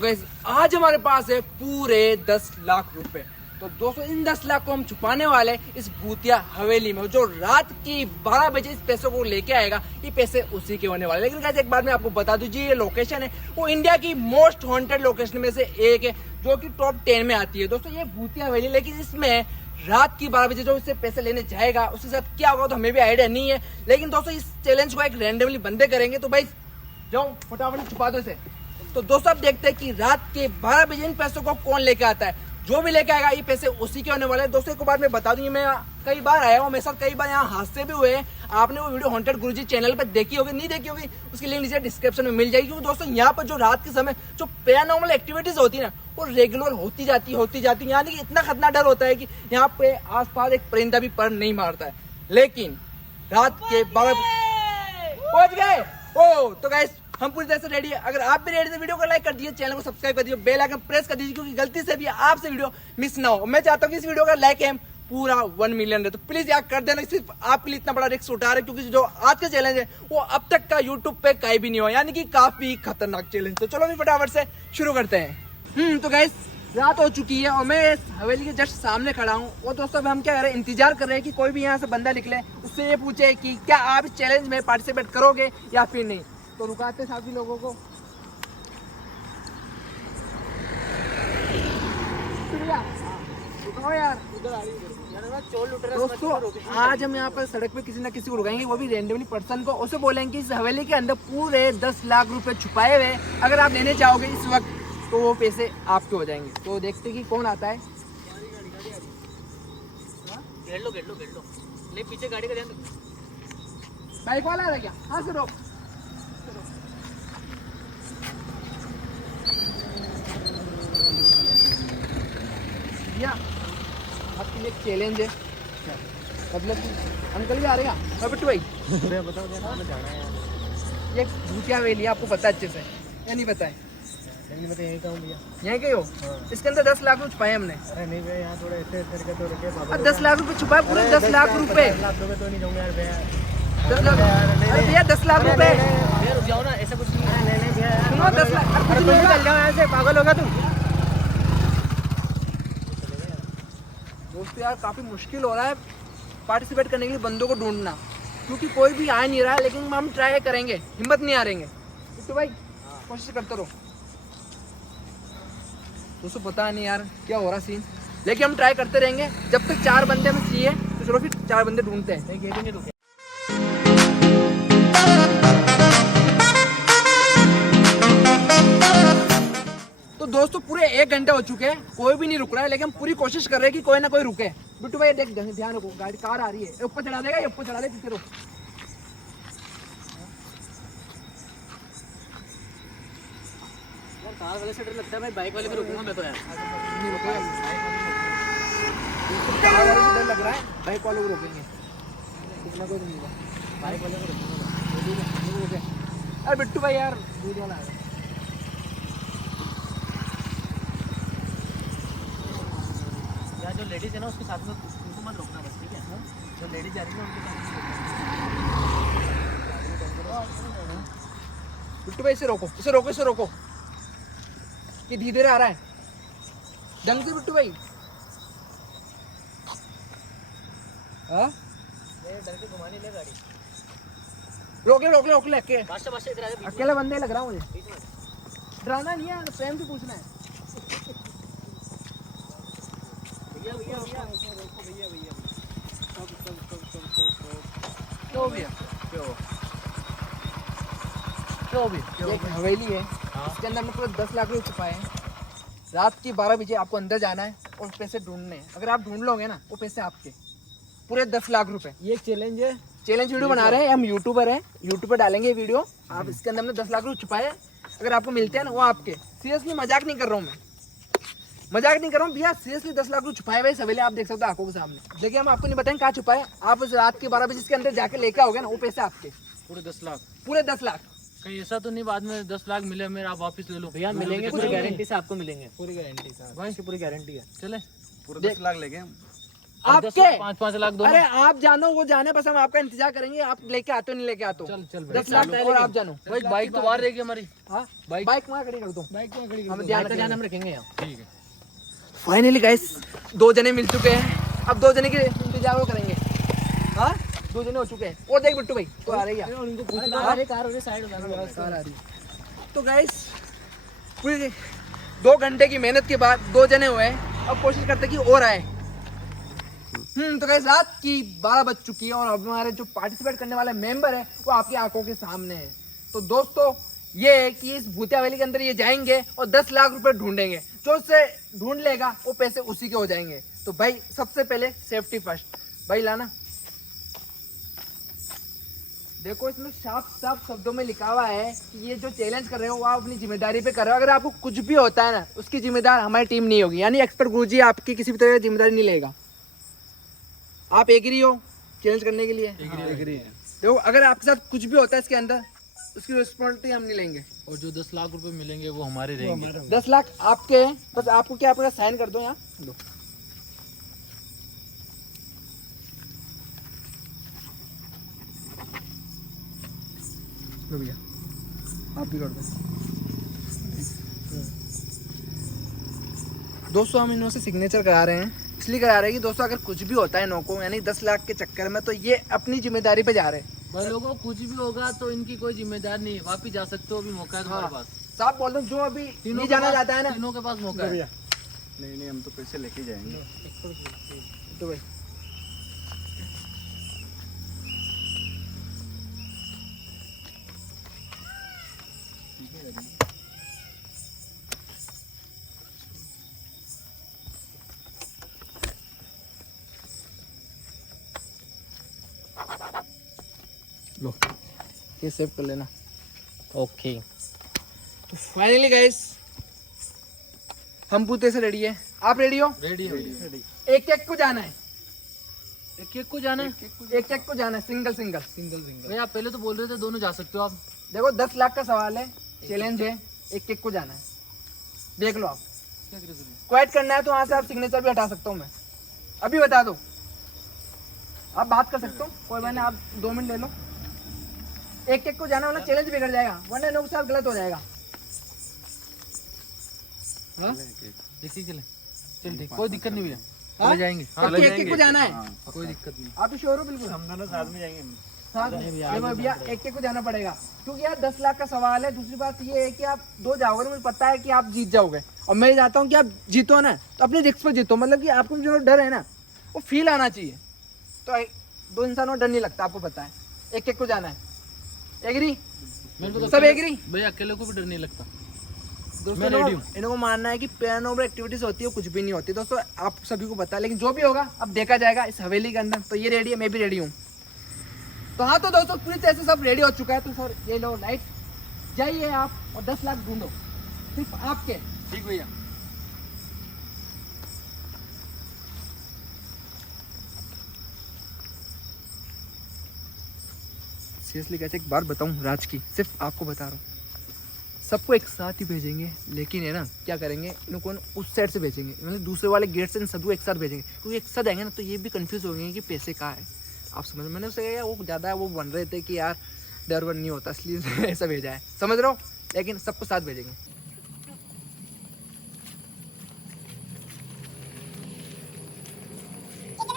Guys, आज हमारे पास है पूरे 10 लाख रुपए। तो दोस्तों इन 10 लाख को हम छुपाने वाले इस भूतिया हवेली में। जो रात की 12 बजे इस पैसों को लेके आएगा, ये पैसे उसी के होने वाले। लेकिन गाइस एक बार मैं आपको बता दूं, जी ये लोकेशन है वो इंडिया की मोस्ट हॉन्टेड लोकेशन में से एक है, जो कि टॉप 10 में आती है। दोस्तों ये भूतिया हवेली, लेकिन इसमें रात की 12 बजे जो इससे पैसे लेने जाएगा उसके साथ क्या होगा तो हमें भी आइडिया नहीं है। लेकिन दोस्तों इस चैलेंज को एक रैंडमली बंदे करेंगे। तो भाई जाओ फटाफट छुपा दो इसे। तो दोस्तों आप देखते हैं कि रात के 12 बजे इन पैसों को कौन लेके आता है। जो भी लेके आएगा ये पैसे उसी के होने वाले हैं। दोस्तों एक बात मैं बता दूं, मैं कई बार आया हूँ, मेरे साथ कई बार यहाँ हादसे भी हुए हैं। आपने वो वीडियो हॉन्टेड गुरुजी चैनल पर देखी होगी, नहीं देखी होगी उसकी लिंक नीचे डिस्क्रिप्शन में मिल जाएगी। क्योंकि दोस्तों यहाँ पर जो रात के समय जो पैरानॉर्मल एक्टिविटीज होती है ना, वो रेगुलर होती जाती है। यानी कि इतना खतरनाक डर होता है कि यहाँ पे आसपास एक परिंदा भी पर नहीं मारता है। लेकिन रात के 12 पहुंच गए। ओ तो गाइस हम पूरी तरह से रेडी है। अगर आप भी रेडी है, वीडियो को लाइक कर दीजिए, चैनल को सब्सक्राइब कर दीजिए, बेल आइकन प्रेस कर दीजिए, क्योंकि गलती से भी आपसे वीडियो मिस ना हो। मैं चाहता हूँ कि इस वीडियो का लाइक है पूरा 1 मिलियन है, तो प्लीज यार कर देना। सिर्फ आपके लिए इतना बड़ा रिस्क उठा रहे हैं, क्योंकि जो आज का चैलेंज है वो अब तक का यूट्यूब पे कहीं भी नहीं हुआ, यानी कि काफी खतरनाक चैलेंज। तो चलो भी फटाफट से शुरू करते हैं। तो गाइस रात हो चुकी है और मैं इस हवेली के जस्ट सामने खड़ा हूँ। और दोस्तों हम क्या कर रहे हैं, इंतजार कर रहे हैं कि कोई भी यहाँ से बंदा निकले, उससे ये पूछे कि क्या आप इस चैलेंज में पार्टिसिपेट करोगे या फिर नहीं। तो रुकाते साथी लोगों को। रुकाओ यार, दोस्तों आज हम यहाँ पर सड़क पे किसी ना किसी को रुकाएंगे, वो भी रैंडमली पर्सन को। उसे बोलेंगे कि इस हवेली के अंदर पूरे 10 लाख रुपए छुपाए हुए, अगर आप लेने चाहोगे इस वक्त तो वो पैसे आपके हो जाएंगे। तो देखते कि कौन आता है। घेर लो नहीं, पीछे गाड़ी का ध्यान रखो। बाइक वाला आ क्या? हाँ से रोक। भैया आपके लिए एक चैलेंज है, मतलब अंकल भी आ रहे हैं। बिट्टू भाई बताओ ये भूतिया हवेली आपको पता है अच्छे से या नहीं पता है? नहीं पता, यहीं का हूँ भैया। यहीं के हो? इसके अंदर 10 लाख रुपए छुपाए हमने। अरे नहीं भैया, यहाँ थोड़ा ऐसे करके तो रखे। 10 लाख रुपए छुपाए, पूरे 10 लाख रुपए। 10 लाख रुपए तो नहीं दूंगा यार भैया। 10 लाख? अरे भैया 10 लाख रुपए। भैया रुक जाओ ना, ऐसा कुछ नहीं है। नहीं भैया, सुनो 10 लाख कुछ नहीं, चल जाओ यहाँ से, पागल होगा तुम। दोस्तों यार काफी मुश्किल हो रहा है पार्टिसिपेट करने के लिए बंदों को ढूंढना, क्योंकि कोई भी आ नहीं रहा है। लेकिन हम ट्राई करेंगे, हिम्मत नहीं हारेंगे। तो भाई कोशिश करते रहो। दोस्तों पता नहीं यार क्या हो रहा सीन, लेकिन हम ट्राई करते रहेंगे जब तक 4 बंदे हमें चाहिए। तो चलो फिर 4 बंदे ढूंढते हैं। ये भी नहीं रुके। तो दोस्तों पूरे 1 घंटे हो चुके हैं, कोई भी नहीं रुक रहा है। लेकिन हम पूरी कोशिश कर रहे हैं कि कोई ना कोई रुके। बिट्टू भाई देख ध्यान रखो, गाड़ी कार आ रही है, ऊपर चढ़ा देगा, ये ऊपर चढ़ा दे, पीछे रुक। यार कार वाले से डर लगता है भाई, बाइक वाले में रुकूंगा मैं तो यार। नहीं रुकेगा, कार वाले से डर लग रहा है, बाइक वालों को रोकेंगे। कितना कोई नहीं होगा, बाइक वाले को रुकूंगा। अरे बिट्टू भाई यार दूध वाला आ रहा है। यार जो लेडीज है ना उसके साथ में उनको मत रोकना बस, ठीक है? जो लेडीज जा रही है उनके साथ बिट्टू भाई इसे रोको, इसे रोको, इसे रोको। ये धीरे धीरे आ रहा है, ढंग से बिट्टू भाई। हाँ डर के घुमाने ले गाड़ी। रोक ले इधर आ जा, अकेला बंदे लग रहा हूँ मुझे। बीच में। डराना नहीं है, प्रेम से पूछना है। भैया भैया भैया रोको भैया भैया। क्यों भैया ये एक हवेली है, इसके अंदर हमने पूरे 10 लाख रुपए छुपाए हैं। रात की 12 बजे आपको अंदर जाना है और पैसे ढूंढने हैं। अगर आप ढूंढ लोगे ना वो पैसे आपके, पूरे 10 लाख रुपए। ये एक चैलेंज है, चैलेंज वीडियो बना रहे हैं हम, यूट्यूबर हैं, यूट्यूब पर डालेंगे वीडियो। आप इसके अंदर हमने 10 लाख रुपए छुपाए, अगर आपको मिलते हैं ना वो आपके। सीरियसली मजाक नहीं कर रहा हूँ मैं, मजाक नहीं कर रहा हूँ भैया, सीरियसली 10 लाख रुपए छुपाए हुए सवेरे आप देख सकते हो आंखों के सामने। लेकिन हम आपको नहीं बताएंगे कहाँ छुपाए। आप उस रात के 12 बजे इसके अंदर जाके लेके आओगे ना वो पैसे आपके, पूरे 10 लाख। पूरे 10 लाख। कहीं ऐसा तो नहीं बाद में 10 लाख मिले मेरे, आप वापस ले लो भैया? मिलेंगे, पूरी गारंटी से आपको मिलेंगे, पूरी गारंटी से। भाई इसकी पूरी गारंटी है। चले पूरे 10 लाख लेके आपके 5-5 लाख दोनों। अरे आप जानो, वो जाने, बस हम आपका इंतजार करेंगे। आप लेके आते हो नहीं लेके आते हो? चल चल 10 लाख और आप जानो। भाई बाइक तो बाहर रहेगी हमारी। हाँ बाइक बाइक वहाँ खड़ी कर दो। बाइक में खड़ी हम ध्यान ध्यान हम रखेंगे यहाँ। ठीक है। फाइनली गाइस 2 जने मिल चुके हैं। अब 2 जने के इंतजार वो करेंगे। हाँ 2 जने हो चुके हैं। और देख बिट्टू भाई तो आ रही है। उनको पूछना कार हो रही साइड हो कार आ रही है। तो गाइस पूरी 2 घंटे की मेहनत के बाद 2 जने हुए हैं। अब कोशिश करते हैं कि और आए। तो गाइस रात की 12 बज चुकी है और अब हमारे जो पार्टिसिपेट करने वाले मेंबर है वो आपकी आंखों के सामने है। तो दोस्तों ये है कि इस भूतिया वैली के अंदर ये जाएंगे और 10 लाख रुपए ढूंढेंगे। जो उससे ढूंढ लेगा वो पैसे उसी के हो जाएंगे। तो भाई सबसे पहले सेफ्टी फर्स्ट। भाई लाना, देखो इसमें साफ साफ शब्दों में लिखा हुआ है कि ये जो चैलेंज कर रहे हो वो आप अपनी जिम्मेदारी पे कर रहे हो। अगर आपको कुछ भी होता है ना उसकी जिम्मेदार हमारी टीम नहीं होगी, यानी एक्सपर्ट गुरुजी आपकी किसी भी तरह की जिम्मेदारी नहीं लेगा। आप एग्री हो चैलेंज करने के लिए? एग्री है। देखो अगर आपके साथ कुछ भी होता है इसके अंदर उसकी रिस्पॉन्सिबिलिटी हम नहीं लेंगे। और जो 10 लाख रुपए मिलेंगे वो हमारे रहेंगे। 10 लाख आपके हैं, बस आपको क्या आपका साइन कर दो यहाँ। लो लो भैया आप भी कर दो। दोस्तों हम इन्हों से सिग्नेचर करा रहे हैं, इसलिए करा रहे हैं कि दोस्तों अगर कुछ भी होता है इन्हों को, यानी 10 लाख के चक्कर में, तो ये अपनी जिम्मेदारी पे जा रहे हैं। भाई लोगों कुछ भी होगा तो इनकी कोई जिम्मेदार नहीं है। वापिस जा सकते हो, अभी मौका है तुम्हारे पास। साफ बोल दो, जो अभी नहीं जाना चाहता है ना, तीनों के पास मौका है। नहीं हम तो पैसे लेके जाएंगे। तो भाई लो ये सेव कर लेना। ओके। तो फाइनली गाइस हम पूते से रेडी है। आप रेडी हो? रेडी है। एक एक को जाना है, एक एक को जाना है। एक एक को जाना है, सिंगल सिंगल। भाई आप पहले तो बोल रहे थे दोनों जा सकते हो आप। देखो 10 लाख का सवाल है, चैलेंज है, एक एक को जाना है। देख लो आप क्वाइट करना है तो वहां से आप सिग्नेचर भी हटा सकता हूँ मैं, अभी बता दो। आप बात कर सकते हो, कोई बात नहीं, आप 2 मिनट ले लो। एक एक को जाना वरना चैलेंज बिगड़ जाएगा, वरना इन लोगों के साथ गलत हो जाएगा। हाँ? देखिए चले चल ठीक, कोई दिक्कत नहीं भैया, हाँ? चले जाएंगे। एक एक को जाना है, कोई दिक्कत नहीं। आप श्योर हो? बिल्कुल हम दोनों साथ में जाएंगे। साथ में। देखो भैया एक एक को जाना पड़ेगा क्योंकि यार 10 लाख का सवाल है। दूसरी बात ये है कि आप 2 जाओगे तो मुझे पता है कि आप जीत जाओगे, और मैं चाहता हूँ कि आप जीतो ना तो अपने रिस्क पर जीतो। मतलब कि आपको जो डर है ना वो फील आना चाहिए। तो 2 इंसानों को डर नहीं लगता, आपको पता है। एक एक को जाना है, एग्री? मेरे को तो सब एग्री? भाई अकेले को भी डर नहीं लगता। दोस्तों मैं रेडी हूँ। इनको मानना है कि पैरानॉर्मल एक्टिविटीज होती है, कुछ भी नहीं होती। दोस्तों आप सभी को पता है, लेकिन जो भी होगा अब देखा जाएगा इस हवेली के अंदर। तो ये रेडी है, मैं भी रेडी हूँ। तो हाँ तो दोस्तों पूरी तरह से सब रेडी हो चुका है। तो सर ये लो लाइट, जाइए आप और 10 लाख ढूंढो, सिर्फ आपके। ठीक भैया। सीरियसली कैसे एक बार बताऊं राज की, सिर्फ आपको बता रहा हूँ, सबको एक साथ ही भेजेंगे। लेकिन है ना क्या करेंगे, इनको उस साइड से भेजेंगे, मतलब दूसरे वाले गेट से इन सबको एक साथ भेजेंगे। क्योंकि एक साथ आएंगे ना तो ये भी कंफ्यूज हो गए कि पैसे कहाँ है। आप समझ, मैंने उससे कहा वो ज़्यादा है, वो बन रहे थे कि यार डर वर नहीं होता, इसलिए ऐसा भेजा है, समझ रहे हो? लेकिन सबको साथ भेजेंगे।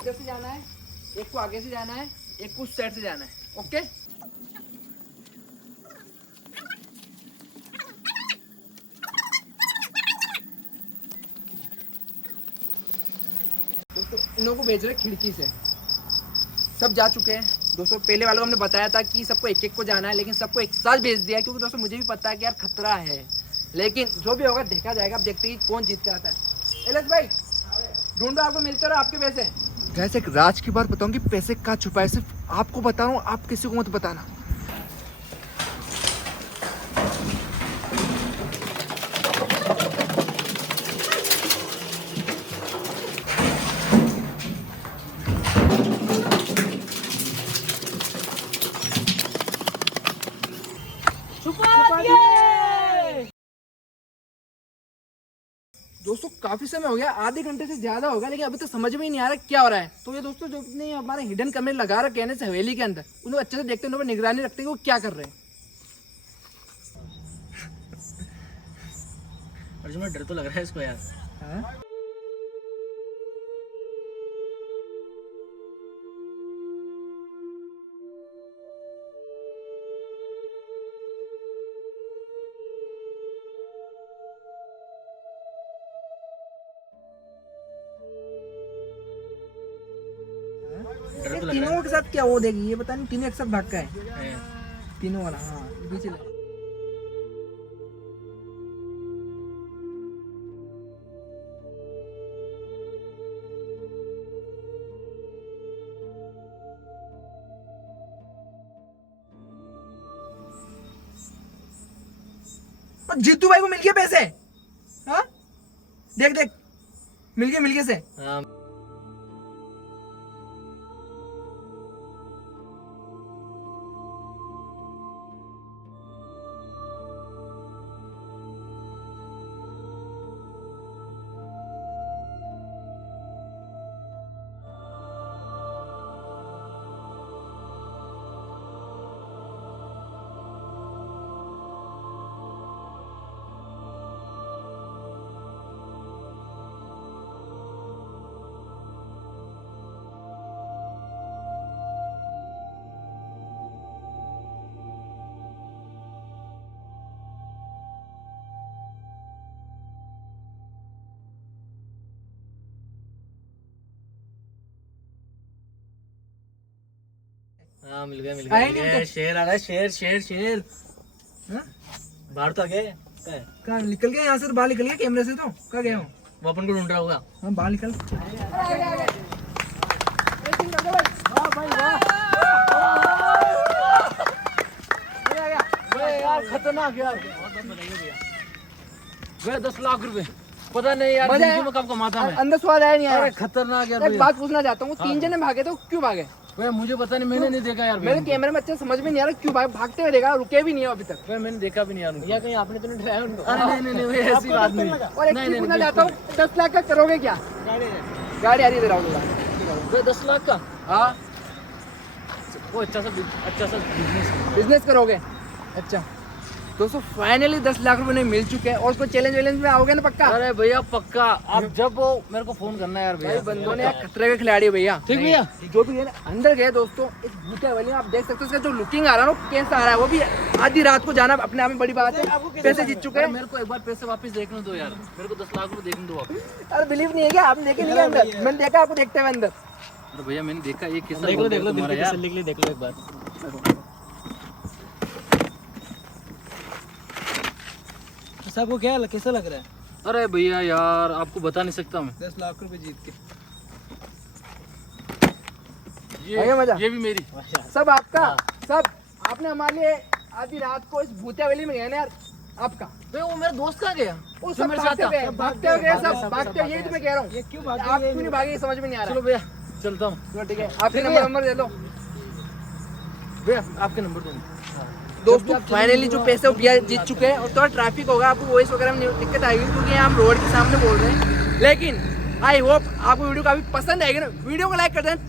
इधर से जाना है, एक को आगे से जाना है, एक को उस साइड से जाना है। ओके दोस्तों इन लोगों को भेज रहे खिड़की से। सब जा चुके हैं दोस्तों। पहले वालों को हमने बताया था कि सबको एक एक को जाना है, लेकिन सबको एक साथ भेज दिया क्योंकि दोस्तों मुझे भी पता है कि यार खतरा है। लेकिन जो भी होगा देखा जाएगा। अब देखते हैं कि कौन जीत के आता है। एलएस भाई ढूंढो, आपको मिलते रहो आपके पैसे। वैसे एक राज की बात बताऊं कि पैसे कहाँ छुपा है, सिर्फ आपको बता रहा हूँ, आप किसी को मत बताना। दोस्तों काफी समय हो गया, आधे घंटे से ज्यादा हो गया, लेकिन अभी तो समझ में ही नहीं आ रहा क्या हो रहा है। तो ये दोस्तों जो अपने हमारे हिडन कैमरे लगा रखे हैं इस हवेली के अंदर, उन्हें अच्छे से देखते हैं, उन पर निगरानी रखते हैं कि वो क्या कर रहे हैं। अर्जुन डर तो लग रहा है इसको यार। ये तीनों के साथ क्या वो देगी, ये पता नहीं तीनों एक साथ भाग का है तीनों वाला। हाँ पीछे जीतू भाई को मिल गए पैसे। हाँ देख देख मिल गए से। हाँ हाँ मिल गया आएंगे तो। शेर आ रहा है, शेर शेर शेर। हाँ? बाहर तो आ गए। क्या है? कहाँ निकल गए यहाँ से, तो बाहर निकल गए कैमरे से, तो कहाँ गए हो? वो अपन को ढूंढ रहा होगा। हाँ बाहर निकल। यार खतरनाक यार। भैया 10 लाख रुपए, पता नहीं यार मजा जिंदगी में कब कमाता मैं। अंदर स्वाद आया नहीं अरे आया। खतरनाक यार एक भैया। बात पूछना चाहता हूँ, 3 जने भागे तो क्यों भागे? भैया मुझे पता नहीं, मैंने नहीं देखा यार। मेरे कैमरे में अच्छे समझ में नहीं आ रहा क्यों भागते हुए देखा, रुके भी नहीं है अभी तक। भैया मैंने देखा भी नहीं यार। भैया कहीं आपने तो नहीं डराया उनको? अरे नहीं भैया ऐसी बात नहीं। और एक चीज पूछना चाहता हूँ, 10 लाख का करोगे क्या? गाड़ी आ रही है, भैया 10 लाख का हाँ वो अच्छा सा बिजनेस। बिजनेस करोगे? अच्छा दोस्तों फाइनली 10 लाख रुपए मिल चुके हैं। और उसको चैलेंज में आओगे ना पक्का? अरे भैया पक्का, आप जब वो मेरे को फोन करना है यार भैया। बंदों ने खतरे के खिलाड़ी है भैया। ठीक भैया। जो भी है ना, अंदर गए दोस्तों, इस भूतिया वाली में आप देख सकते हो इसका जो लुकिंग आ रहा है ना, कैसा आ रहा है, वो भी आधी रात को जाना अपने आप में बड़ी बात है। पैसे जीत चुके हैं। मेरे को एक बार पैसे वापस देखने दो यार, मेरे को 10 लाख रुपए देखने दो वापस। अरे बिलीव नहीं है क्या? आपने देखे नहीं अंदर? मैंने देखा आपको देखते हुए अंदर। अरे भैया मैंने देखा, ये किस्सा देख लो तुम्हारा यार। तसल्ली के लिए देख लो एक बार। सबको क्या कैसा लग रहा है? अरे भैया यार आपको बता नहीं सकता मैं। 10 लाख रुपए जीत के। आगे मजा। ये भी मेरी। सब आपका, सब आपने हमारे लिए आधी रात को इस भूतिया वैली में गए ना यार, आपका। तो वो मेरा दोस्त कहाँ गया? वो जो सब मेरे साथ था। भागते हुए गए, सब भागते हुए, यही तो मैं कह रहा हूँ। ये क्यों आप क्यों नहीं भागे, ये समझ में नहीं आ चलो रहा। भैया चलता हूँ। चलो ठीक है, आपके नंबर दे दो भैया आपके नंबर दो। दोस्तों। फाइनली जो पैसे भैया जीत चुके हैं, और थोड़ा ट्रैफिक होगा, आपको वॉइस वगैरह में दिक्कत आएगी क्योंकि हम रोड के सामने बोल रहे हैं, लेकिन आई होप आपको वीडियो काफी पसंद आएगी ना। वीडियो को लाइक कर देना,